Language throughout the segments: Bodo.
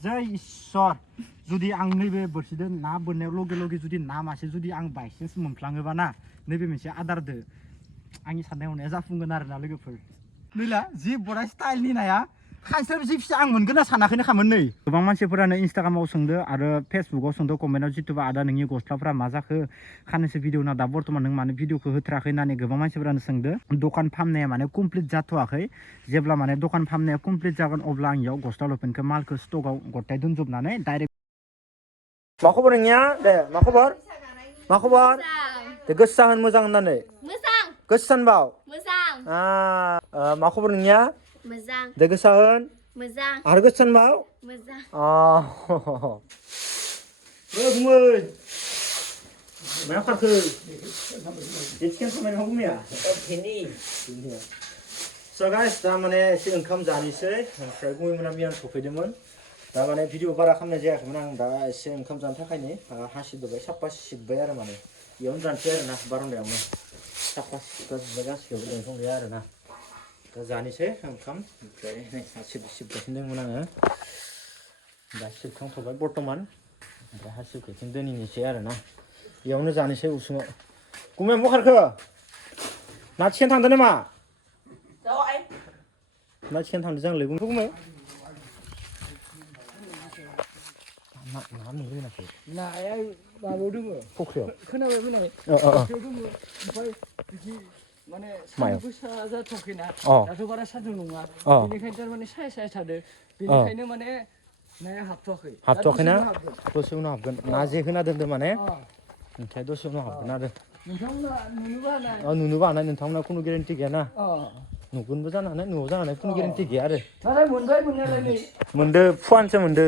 जय इसोर जुदि आं नैबे बोरसिदो ना बोननायाव लगे लगे जुदि ना मासे जुदि आं बायसेन्स मोनफ्लाङोबा ना नैबे मोनसे आदारदो आंनि साननाय हनाया जाफुंगोन आरोना लोगोफोर नैला जि बड़ा स्टाइलनि नाया खायसे जि फिसा आं मोनगोन ना सानाखैनो खामोन नै गोबां मानसिफोरानो इन्स्टाग्रामाव सोंदो आरो फेसबुकाव सोंदो कमेन्टआव जितुबा आदा नोंनि गस्लाफ्रा मा जाखो खानैसो भिडिअ ना दा बर्तमान नों माने भिडिअखौ होथाराखै होननानै गोबां मानसिफोरानो सोंदो दखान फाननाया माने कमप्लिट जाथ'वाखै जेब्ला माने दखान फाननाया कमप्लिट जागोन अब्ला आं इयाव गस्ला लपेनखौ मालखौ स्टकआव गथाय दोनजोबनानै डाइरेक्ट मा खबर नोंनिया दे मा खबर दे गोसा होन मोजां होननानै गोसा होनबाव मा खबर नोंनिया मोजां दे गोसा होन मोजां आरो गोसा होनबाव मोजां गुमै मा खारखो एसेखिन खामानि मावो मैया स' गाइस दा माने एसे ओंखाम जानोसै ओमफ्राय गुमैमोना मैया सफैदोंमोन दा माने भिडिअ बारा खालामनाय जायाखैमोन आं दा एसे ओंखाम जानो थाखायनो हासिबबाय साफा सिबबाय आरो माने बेयावनो जानोसै आरोना बारन्दायावनो साफा सिबबाय गासैखौबो दंफां गैया आरोना दा जानोसै ओंखाम ओमफ्राय हासिब सिबगासिनो दंमोन आङो दा सिबखांथ'बाय बर्थमान ओमफ्राय हासिबखौथिं दोनहैनोसै आरोना बेयावनो जानोसै उसुङाव गुमै मा खारखो ना थिखानो थांदों नामा ना थिखानो थांदों जांलै गुमै ना मोनगोन होनाखै नाया माबायाव दङ फख्रियाव खोनाबाय फख्रियाव दङ ओमफ्राय बिदि माने सान्दुं गोसा जाथ'वाखैना दाथ' बारा सान्दुं नङा बेनिखायनो थारमाने साया थादो बेनिखायनो माने नाया हाबथ'वाखैना दसे उनाव हाबगोन ना जे होना दोनदो माने ओमफ्राय दसे उनाव हाबगोन आरो नोंथांमोना नुनोबो हानाय नोंथांमोना खुनु गेरेन्टि गैयाना नुगोनबो जानो हानाय न'आव जानो हानाय खुनु गेरेन्टि गैया आरो नाथाय मोनबाय मोननायालाय नै मोनदो फुवानसो मोनदो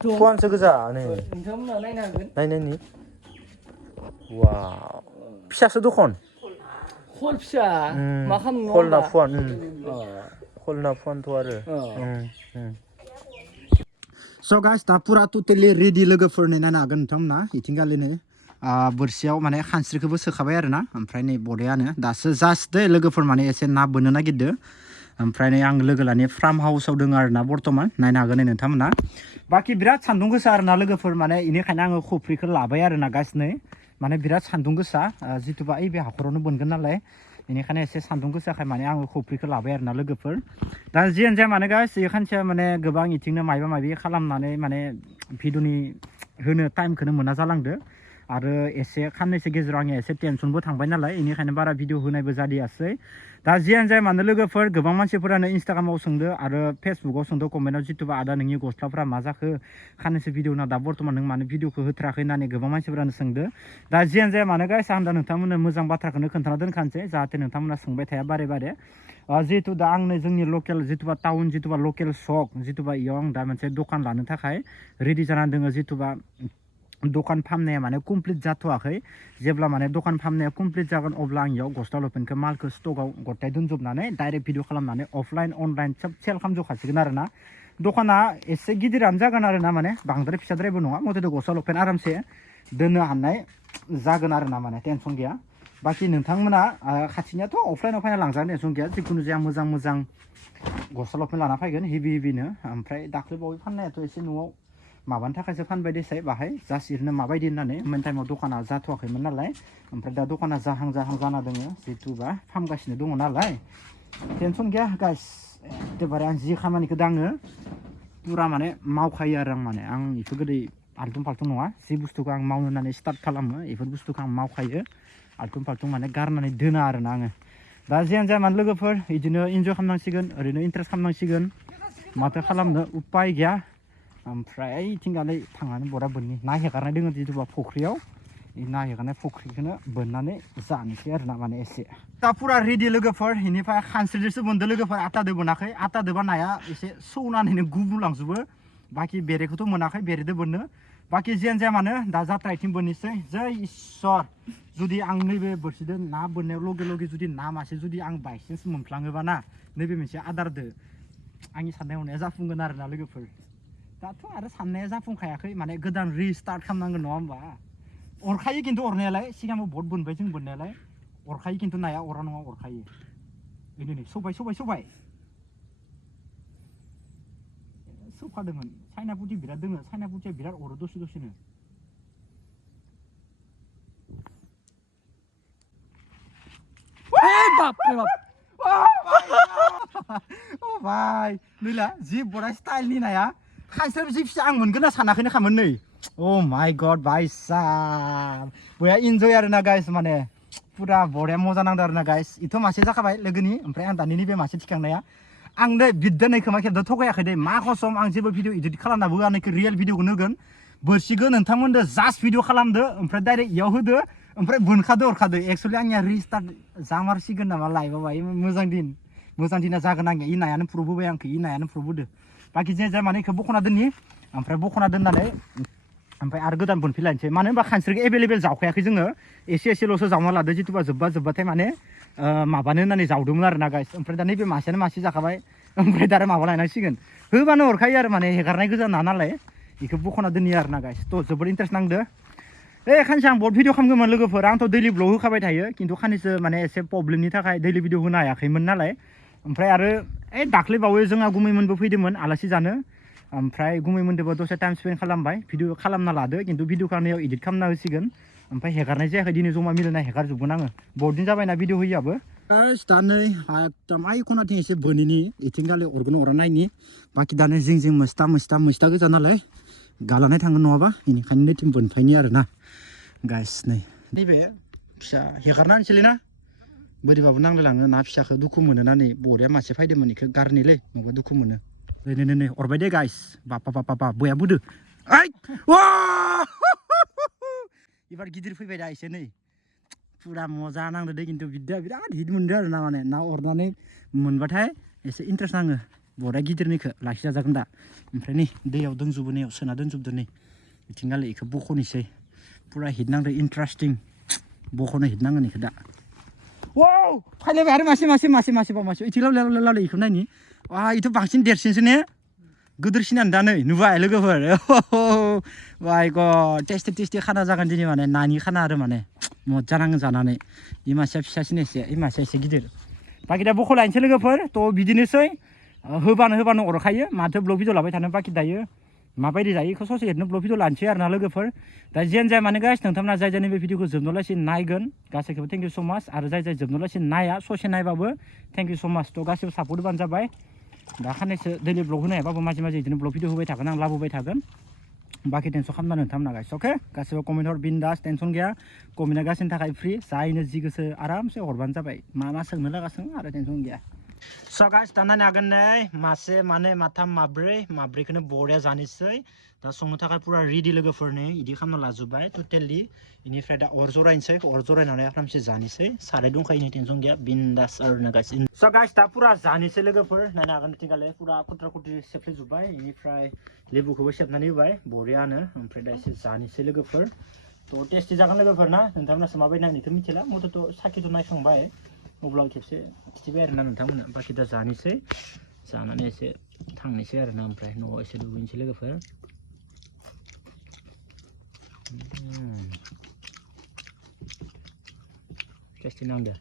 फुवानसो गोजा नै नोंथांमोना नायनो हागोन नायनायनि वाव फिसासो दखन खल फिसा मा खालामनो खलना फुवान खलना फुवानथ' आरो स' गाइस दा पुरा टटेलि रेडि लोगोफोरनो नायनो हागोन नोंथांमोना इथिंगालिनो बोरसियाव माने खानस्रिखौबो सोखाबाय आरोना ओमफ्राय नै बदायानो दासो जास्ट दे लोगोफोर माने एसे ना बोननो नागिरदो ओमफ्राय नै आं लोगोलानि फार्म हाउसाव दङ आरोना बर्थमान नायनो हागोन नै नोंथांमोना बाखि बिराद सान्दुं गोसा आरोना लोगोफोर माने बेनिखायनो आङो खफ्रिखौ लाबाय आरोना गासिनो माने बिराद सान्दुं गोसा जितुबा ओइ बे हाखरावनो बोनगोन नालाय बेनिखायनो एसे सान्दुं गोसाखाय माने आङो खफ्रिखौ लाबाय आरोना लोगोफोर दा जियानो जाया मानो गासै खानसेया माने गोबां इथिंनो मायबा माबि खालामनानै माने भिडिअनि होनो टाइमखौनो मोना जालांदो आरो एसे खाननैसो गेजेराव आंनिया एसे टेनसनबो थांबाय नालाय बेनिखायनो बारा भिडिअ होनायबो जादियासै दा जियानो जाया मानो लोगोफोर गोबां मानसिफोरानो इन्स्टाग्रामाव सोंदो आरो फेसबुकाव सोंदो कमेन्टआव जितुबा आदा नोंनि गस्लाफ्रा मा जाखो खाननैसो भिडिअ ना दा बर्थमान नों मानो भिडिअखौ होथाराखै होननानै गोबां मानसिफोरानो सोंदो दा जियानो जाया मानो गाइस आं दा नोंथांमोननो मोजां बाथ्राखौनो खोन्थाना दोनखानोसै जाहाथे नोंथांमोना सोंबाय थाया बारे बारे जिहेतु दा आंनो जोंनि लकेल जितुबा टाउन जितुबा लकेल सक जितुबा इयाव आं दा मोनसे दखान लानो थाखाय रेडि जानानै दङ जितुबा दखान फाननाया माने कमप्लिट जाथ'वाखै जेब्ला माने दखान फाननाया कमप्लिट जागोन अब्ला आं इयाव गस्ला लपेनखौ मालखौ स्टकआव गथाय दोनजोबनानै डाइरेक्ट भिडिअ खालामनानै अफलाइन अनलाइन सब सेल खालामजोबखासिगोन आरोना दखाना एसे गिदिरानो जागोन आरोना माने बांद्राय फिसाद्रायबो नङा मथेथ' गस्ला लपेन आरामसे दोननो हानाय जागोन आरोना माने टेनसन गैया बाखि नोंथांमोना खाथिनियाथ' अफलाइनाव फायना लांजानो टेनसन गैया जिखुनु जाया मोजां मोजां गस्ला लपेन लाना फैगोन हेभिनो ओमफ्राय दाख्लै बावै फाननायाथ' एसे न'आव माबानि थाखायसो फानबाय देसाय बाहाय जास्ट ओरैनो माबायदि होननानै मेन टाइमाव दखाना जाथ'वाखैमोन नालाय ओमफ्राय दा दखाना जाहां जाना दङ जितुबा फानगासिनो दङ नालाय टेनसन गैया गाइस एखेबारे आं जि खामानिखौ दाङो पुरा माने मावखायो आरो आं बेखौ गोदै आल्थुं फाल्थुं नङा जि बुस्थुखौ आं मावनो होननानै स्टार्ट खालामो बेफोर बुस्थुखौ आं मावखायो आल्थुं फाल्थुं माने गारनानै दोना आरोना आङो दा जियानो जाया मानो लोगोफोर बिदिनो इन्जय खालामनांसिगोन ओरैनो इन्टारेस्ट खालामनांसिगोन माथो खालामनो उपाय गैया ओमफ्राय इथिंगालै थांनानै बरा बोननि ना हेगारनाय दङ जितुबा फख्रियाव ना हेगारनाय फख्रिखौनो बोननानै जानोसै आरोना माने एसे दा पुरा रेडि लोगोफोर बेनिफ्राय खानस्रिजोंसो बोनदो लोगोफोर आटादो बोनाखै आटादोबा नाया एसे सौनानैनो गुब्रुलांजोबो बाखि बेरेखौथ' मोनाखै बेरेदो बोननो बाखि जियानो जाया मानो दा जात्रा आथिं बोननोसै जै इसोर जुदि आं नैबे बोरसिदो ना बोननायाव लगे लगे जुदि ना मासे जुदि आं बायसेन्स मोनफ्लाङोबा ना नैबे मोनसे आदारदो आंनि साननाय हनाया जाफुंगोन आरोना लोगोफोर दाथ' आरो साननाया जाफुंखायाखै माने गोदान रिस्टार्ट खालामनांगोन नङा होमबा अरखायो खिन्थु अरनायालाय सिगाङाव बहुद बोनबाय जों बोननायालाय अरखायो खिन्थु नाया अरा नङा अरखायो बेनो नै सबाय सोबखादोंमोन चाइना पुथि बिराद दोङो चाइना पुथिया बिराद अरो दसे दसेनो बाप रे बाप अ भाई नैला जि बड़ा स्टाइलनि नाया खायसे जि फिसा आं मोनगोन ना सानाखैनो खामोन नै अ माय गड भाई साब बया इन्जय आरोना गाइस माने पुरा बरिया मजा नांदों आरोना गाइस इथ' मासे जाखाबाय लोगोनि ओमफ्राय आं दानि नैबे मासे थिखांनाया आं दै बिद्दा नै खोमा खेबदा थगायाखै दै मा कसम आं जेबो भिडिअ इडिट खालामनाबो होआखै रियेल भिडिअखौनो होगोन बोरसिखौ नोंथांमोनदो जास्ट भिडिअ खालामदो ओमफ्राय डाइरेक्ट इयाव होदो ओमफ्राय बोनखादो हरखादो एक्चुअलि आंनिया रिस्टार्ट जामारसिगोन नामा लाइभआव भाई मोजां दिना जागोन आंनिया इ नायानो प्रुभ होबाय आंखौ इ नायानो प्रुभ होदो बाखि जे माने इखौ बख'ना दोननि ओमफ्राय बख'ना दोननानै ओमफ्राय आरो गोदान बोनफिनलायनोसै मानो होनबा खानस्रिखौ एभेलेबेल जावखायाखै जोङो एसेल'सो जावना लादो जिथुबा जोब्बाथाय माने माबानो होननानै जावदोंमोन आरोना गाइस ओमफ्राय दा नैबे मासेयानो मासे जाखाबाय ओमफ्राय दा आरो माबा लायनांसिगोन होबानो हरखायो आरो माने हेगारनाय गोजा ना नालाय बेखौ बख'ना दोनयो आरोना गाइस थ' जोबोद इन्टारेस्ट नांदो खानसे आं बहुत भिडिअ खालामगौमोन लोगोफोर आंथ' दैलि ब्लग होखाबाय थायो खिन्थु खाननैसो माने एसे प्रब्लेमनि थाखाय दैलि भिडिअ होनो हायाखैमोन नालाय ओमफ्राय आरो दाख्लै बावै जोंहा गुमैमोनबो फैदोंमोन आलासि जानो ओमफ्राय गुमैमोनदोबो दसे टाइम स्पेन्ड खालामबाय भिडिअ खालामना लादो खिन्थु भिडिअ खालामनायाव इडिट खालामना होसिगोन ओमफ्राय हेगारनाय जायाखै दिनै जमा मिलायना हेगारजोबगोन आङो बहुत दिन जाबायना भिडिअ होयाबो दा नै एकदम आइ खनाथिं एसे बोनिनि इथिंगालि अरगोन अरा नायनि बाखि दानो जिं मैस्था गोजा नालाय गालानाय थाङो नङाबा बेनिखायनो नैथिं बोनफायनि आरोना गाइस नै नैबे फिसा हेगारना होनसैलै ना बोरैबाबो नांलायलाङो ना फिसाखौ दुखु मोनोना नै बरिया मासे फैदोंमोन बेखौ गारनोलै नङाबा दुखु मोनो नै अरबाय दे गाइस बापा बया बुदो ओइ एबार गिदिर फैबाय दा एसे नै पुरा मजा नांदो दे खिन्थु बिदिया बिराद हिट मोनदो आरो ना माने ना अरनानै मोनबाथाय एसे इन्टारेस्ट नाङो बरिया गिदिरनिखौ लाखिजाजागोन दा ओमफ्राय नै दैयाव दोनजोबो नैयाव सोना दोनजोबदो नै बिथिंगालि बेखौ बख'नोसै पुरा हिट नांदो इन्टारेस्टिं बख'नो हिट नाङो इखौ दा वाव फायलायबाय आरो मासे इथिं लावलाय इखौ नायनि इथ' बांसिन देरसिनसो ने गोदोरसिनानो दा नै नुबाय लोगोफोर बाय गड टेस्टि खाना जागोन दिनै माने नानि खाना आरो माने मजा नाङो जानानै इ मासेया फिसासिन एसे इ मासेया एसे गिदिर बाखि दा बख' लायनोसै लोगोफोर थ' बिदिनोसै होबानो अरखायो माथो ब्लग भिडिअ लाबाय थानो बाखि दायो माबायदि जायो बेखौ ससे ओरैनो ब्लग भिडिअ लानोसै आरो ना लोगोफोर दा जियानो जाया माने गाइस नोंथांमोना जाय नैबे भिडिअखौ जोबनोलासिम नायगोन गासैखौबो थेंक इउ स' माच आरो जाय जोबनोलासिम नाया ससे नायबाबो थेंक इउ स' माच थ' गासैबो सापर्ट होबानो जाबाय दा खाननैसो दैलि ब्लग होनो हायाबाबो माजे बिदिनो ब्लग भिडिअ होबाय थागोन आं लाबोबाय थागोन बाखि टेनसन खालामना नोंथांमोना गाइस अके गासैबो कमेन्ट हर बिन्दास टेनसन गैया कमेन्टआ गासैनि थाखाय फ्रि जायनो जि गोसो आरामसे हरबानो जाबाय मा सोंनो लागा सों आरो टेनसन गैया स' गाइस दा नायनो हागोन नै मासे माने माथाम माब्रैखौनो बरिया जानोसै दा संनो थाखाय पुरा रेडि लोगोफोरनि इदि खालामना लाजोब्बाय टटेलि बेनिफ्राय दा अर जरायनानै आरामसे जानोसै साराय दंखायो टेनसन गैया बिन्दास आरोना गाइस स' गाइस दा पुरा जानोसै लोगोफोर नायनो हागोन बिथिंगाले पुरा कुट्रा कुट्रि सेफ्लेजोब्बाय बेनिफ्राय लेबुखौबो सेबनानै होबाय बरियानो ओमफ्राय दा एसे जानोसै लोगोफोर थ' टेस्टि जागोन लोगोफोर ना नोंथांमोनासो माबायदि नांनिथ' मिथिला मथ'थ' साखिथ' नायखांबाय अब्ला खेबसे खिथिबाय आरोना नोंथांमोननो बाखि दा जानोसै जानानै एसे थांनोसै आरोना ओमफ्राय न'आव एसे दुगैनोसै लोगोफोर टेस्टि नांदो